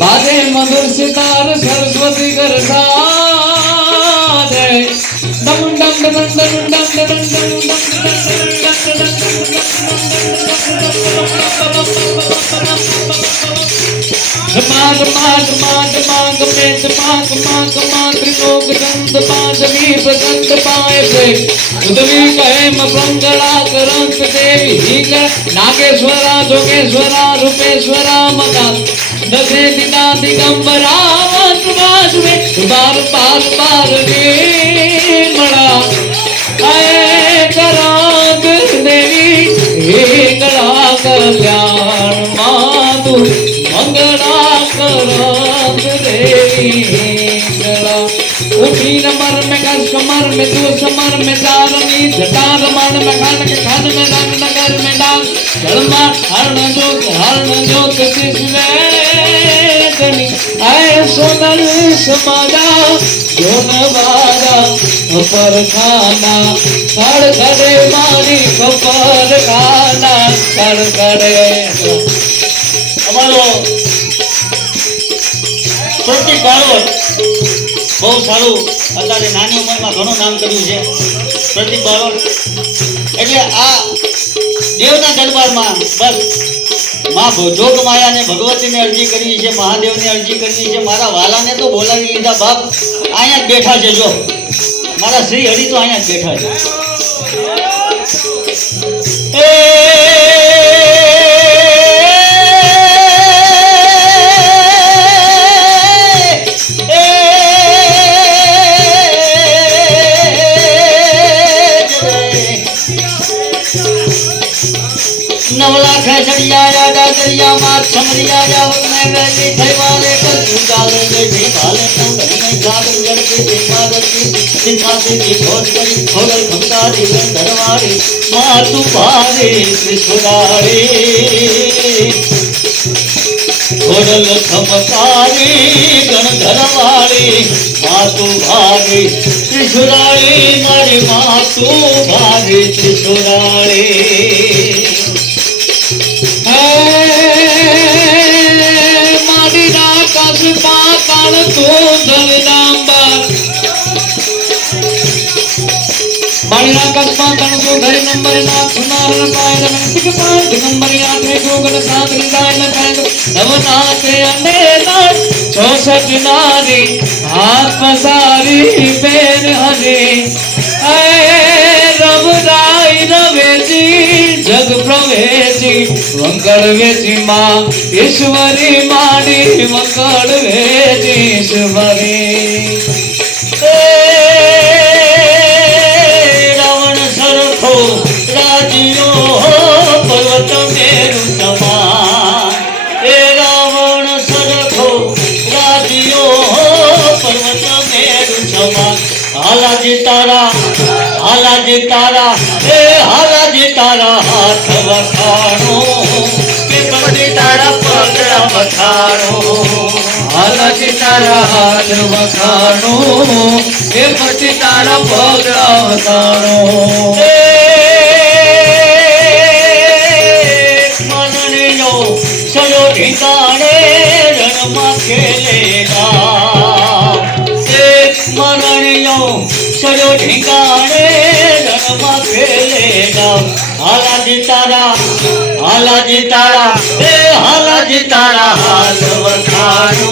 बाजे मधुर सितार सरस्वती कर साजे डम डम डम डम डम डम माग माग माग माग में माग माग माग त्रिलोक चंद पांचवी प्रचंड पाए से उदवी कहे मंगला करंत देवी हिंग नागेश्वरा जोगेश्वरा रूपेश्वरा मका दशे दिना दिगंबरा वास में बार बार बार रे मड़ा आए कराग देवी हिंगला कल्याण माधु मंगला करंत देवी हिंगला उठी नमर में कस कमर में तू समर में चारनी जटार मन में खान के खान में रंग नगर में डाल जलमा हरण जोत शिशुवेदनी आए सोनल समाजा जोन बाजा पर खाना खड़ खड़े मारी पर खाना खड़ खड़े અમારો પ્રતિક બારોટ બહુ સારું અત્યારે નાની ઉંમરમાં ઘણું નામ કર્યું છે પ્રતિક બારોટ એટલે આ દેવના દરબારમાં બસ માં જોગ માયાને ભગવતીને અરજી કરવી છે મહાદેવને અરજી કરવી છે મારા વાલાને તો બોલાવી લીધા બાપ અહીંયા જ બેઠા છે જો મારા શ્રી હરિ તો અહીંયા જ બેઠા છે नवला खसड़िया राजा दरिया मात समरिया जावत में वैली थे वाले कल गाले में भी भाले तो नहीं जागल जल के मादर की सिंहा से की खोज करी खोगल खमकारी दरवारी मां तू भारे त्रिशूलारी खोगल खमकारी गण धरवारी मां तू भारे त्रिशूलारी मारी मां तू भारे त्रिशूलारी मारी आकाश पाताल तो धरनांबर मारी आकाश पाताल तो धर नंबर नाथ सुनार पाए रमणिक पाए दिगंबर यात्रे जोगन साथ निदाय न कैद नवनाथे अनेना 64 नारी हाथ पसारी बेर हरे रब राय रवेजी जग प्रवेजी मंगल वेजी मां ईश्वरी माड़ी मंगल वेजी ईश्वरी रावण सरखो राजियो पर्वत मेरु समान रावण सरखो राजियो पर्वत मेरु समान हालाजी तारा हालाजी तारा हाथ वखाणो के पति तारा पगड़ा वखाणो हालाजी तारा हाथ वखाणो के पति तारा पगड़ा वखाणो मननियो सजो ठिकाने रणमा खेलेगा मननियो सजो ठिकाने रणमा खेलेगा हालाजी तारा हालाजी तारा हाथ वखाणो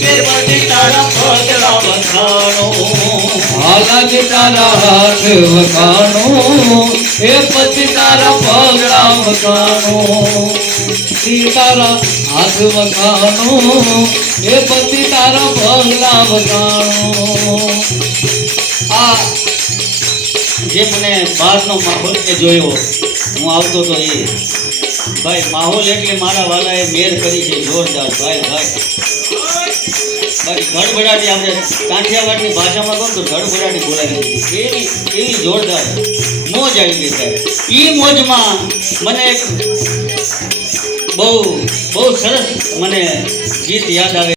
के पति तारा पगड़ा वखाणो हालाजी तारा हाथ वखाणो के पति तारा पगड़ा वखाणो सीतारा हाथ वखाणो के पति तारा पगड़ा वखाणो आ જે મને બહારનો માહોલ કે જોયો હું આવતો તો એ ભાઈ માહોલ એટલે મારા વાલાએ મેર કરી છે જોરદાર ભાઈ ધડબડાટી આપણે કાઠિયાવાડની ભાષામાં કહું તો ધડબડાટી બોલાવી દીધી એવી જોરદાર મોજ આવી ગઈ સાહેબ એ મોજમાં મને એક બહુ સરસ મને ગીત યાદ આવે